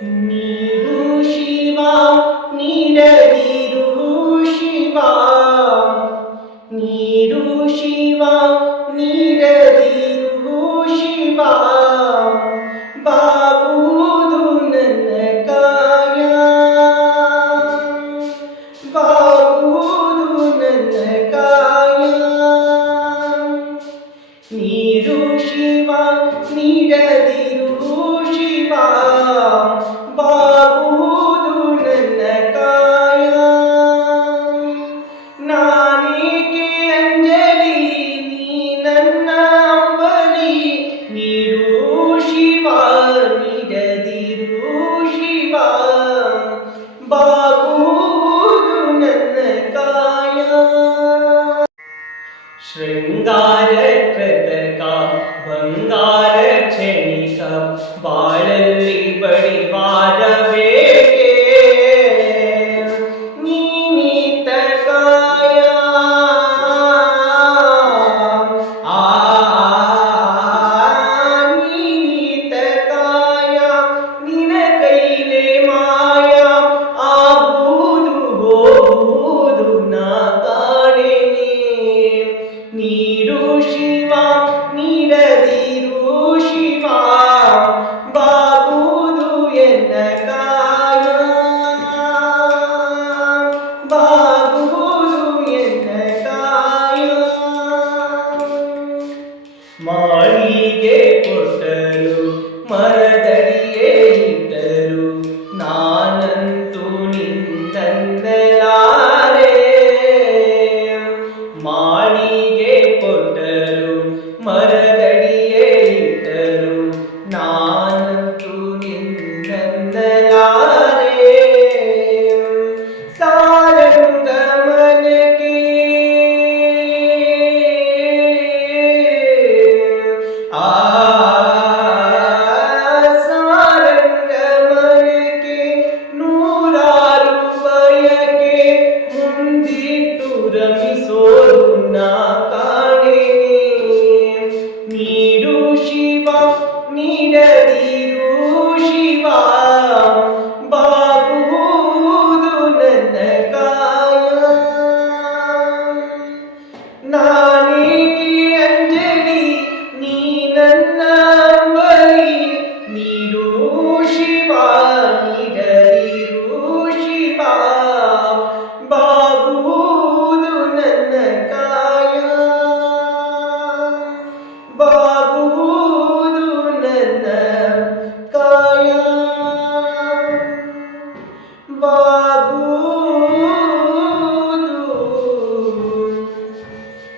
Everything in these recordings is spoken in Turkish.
Niru Shiva, Niraviru Shiva, Niru Shiva, Niraviru Shiva, Babu Dunan Kaya, Babu Dunan Kaya, Niru Shiva, Niraviru Shiva നിരതിരു ശിവ ബാബൂരുനന്നകായ ശൃംഗാര കൃതക ബംഗാര ക്ഷണിക ബാ ಮಾಳಿಗೆ ಕೊಟ್ಟರು ಮರದಡಿಯೇ ಇಟ್ಟರು. 好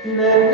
Amen.